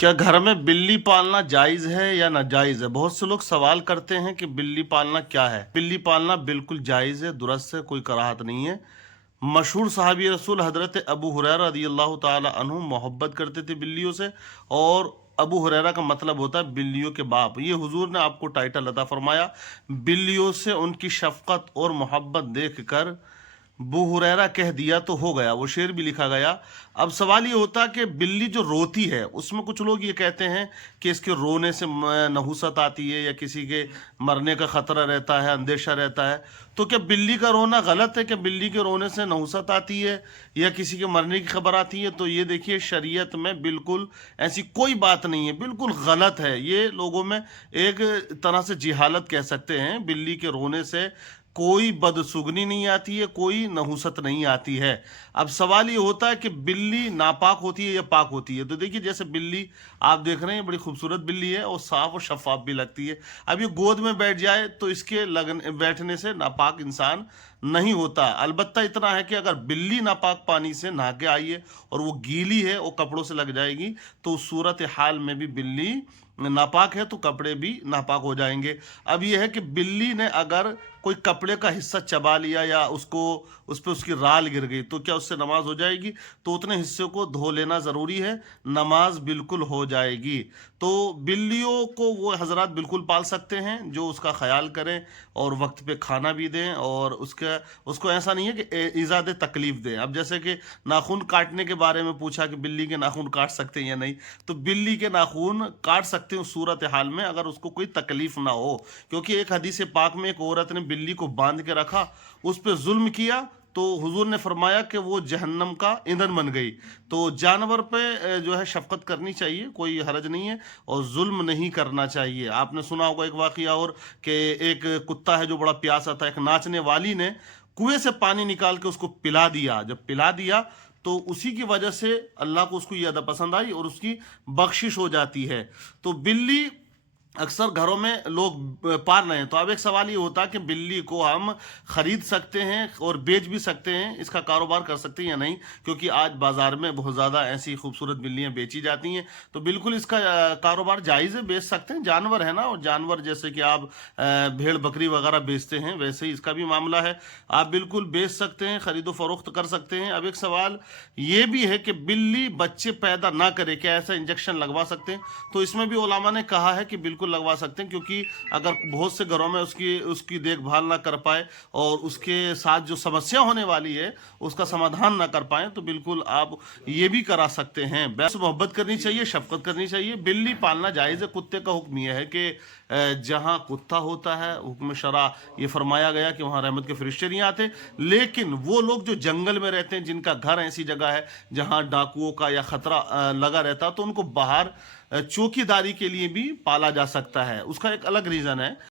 क्या घर में बिल्ली पालना जायज़ है या नाजायज़ है? बहुत से लोग सवाल करते हैं कि बिल्ली पालना क्या है? बिल्ली पालना बिल्कुल जायज़ है, दुरुस्त है, कोई कराहत नहीं है। मशहूर सहाबी रसूल हज़रत अबू हुरैरा रज़ियल्लाहु ताला अन्हु मोहब्बत करते थे बिल्लियों से, और अबू हुरैरा का मतलब होता है बिल्लियों के बाप। ये हुजूर ने आपको टाइटल अता फरमाया। बिल्लियों से उनकी शफ़क़त और मोहब्बत देख कर अबू हुरैरा कह दिया तो हो गया, वो शेर भी लिखा गया। अब सवाल ये होता कि बिल्ली जो रोती है उसमें कुछ लोग ये कहते हैं कि इसके रोने से नहुसत आती है या किसी के मरने का खतरा रहता है, अंदेशा रहता है। तो क्या बिल्ली का रोना गलत है? क्या बिल्ली के रोने से नहुसत आती है या किसी के मरने की खबर आती है? तो ये देखिए, शरीयत में बिल्कुल ऐसी कोई बात नहीं है, बिल्कुल गलत है। ये लोगों में एक तरह से जिहालत कह सकते हैं। बिल्ली के रोने से कोई बदसुगनी नहीं आती है, कोई नहुसत नहीं आती है। अब सवाल ये होता है कि बिल्ली नापाक होती है या पाक होती है? तो देखिए, जैसे बिल्ली आप देख रहे हैं, बड़ी खूबसूरत बिल्ली है और साफ और शफाफ भी लगती है। अब ये गोद में बैठ जाए तो इसके लगने बैठने से नापाक इंसान नहीं होता। अलबत्ता इतना है कि अगर बिल्ली नापाक पानी से नहा के आई है और वो गीली है और कपड़ों से लग जाएगी, तो उस सूरत हाल में भी बिल्ली नापाक है, तो कपड़े भी नापाक हो जाएंगे। अब यह है कि बिल्ली ने अगर कोई कपड़े का हिस्सा चबा लिया या उसको उस पर उसकी राल गिर गई, तो क्या उससे नमाज हो जाएगी? तो उतने हिस्से को धो लेना ज़रूरी है, नमाज बिल्कुल हो जाएगी। तो बिल्लियों को वो हजरात बिल्कुल पाल सकते हैं जो उसका ख्याल करें और वक्त पे खाना भी दें, और उसको ऐसा नहीं है कि ईज़ाद तकलीफ दें। अब जैसे कि नाखून काटने के बारे में पूछा कि बिल्ली के नाखून काट सकते हैं या नहीं, तो बिल्ली के नाखून काट सकते हैं उस सूरत हाल में अगर उसको कोई तकलीफ ना हो। क्योंकि एक हदीस पाक में एक औरत ने बिल्ली को बांध के रखा, उस पर जुल्म किया, तो हुजूर ने फरमाया कि वो जहन्नम का ईंधन बन गई। तो जानवर पे जो है शफकत करनी चाहिए, कोई हरज नहीं है, और जुल्म नहीं करना चाहिए। आपने सुना होगा एक वाकया और, कि एक कुत्ता है जो बड़ा प्यासा था, एक नाचने वाली ने कुएं से पानी निकाल के उसको पिला दिया। जब पिला दिया तो उसी की वजह से अल्लाह को उसको ये अदा पसंद आई और उसकी बख्शिश हो जाती है। तो बिल्ली अक्सर घरों में लोग पाल रहे हैं। तो अब एक सवाल ये होता है कि बिल्ली को हम खरीद सकते हैं और बेच भी सकते हैं, इसका कारोबार कर सकते हैं या नहीं? क्योंकि आज बाजार में बहुत ज़्यादा ऐसी खूबसूरत बिल्लियां बेची जाती हैं। तो बिल्कुल इसका कारोबार जायज़ है, बेच सकते हैं, जानवर है ना। और जानवर जैसे कि आप भेड़ बकरी वगैरह बेचते हैं, वैसे ही इसका भी मामला है। आप बिल्कुल बेच सकते हैं, खरीदो फरोख्त कर सकते हैं। अब एक सवाल ये भी है कि बिल्ली बच्चे पैदा ना करे, क्या ऐसा इंजेक्शन लगवा सकते हैं? तो इसमें भी उलामा ने कहा है कि बिल्कुल लगवा सकते हैं, क्योंकि अगर बहुत से घरों में उसकी उसकी देखभाल ना कर पाए और उसके साथ जो समस्या होने वाली है उसका समाधान ना कर पाए, तो बिल्कुल आप ये भी करा सकते हैं। बस मोहब्बत करनी चाहिए, शफकत करनी चाहिए। बिल्ली पालना जायज़ है। कुत्ते का हुक्म यह है कि जहाँ कुत्ता होता है, हुक्म शरा ये फरमाया गया कि वहाँ रहमत के फरिश्ते नहीं आते। लेकिन वो लोग जो जंगल में रहते हैं, जिनका घर ऐसी जगह है जहाँ डाकुओं का या खतरा लगा रहता है, तो उनको बाहर चौकीदारी के लिए भी पाला जा सकता है। उसका एक अलग रीज़न है।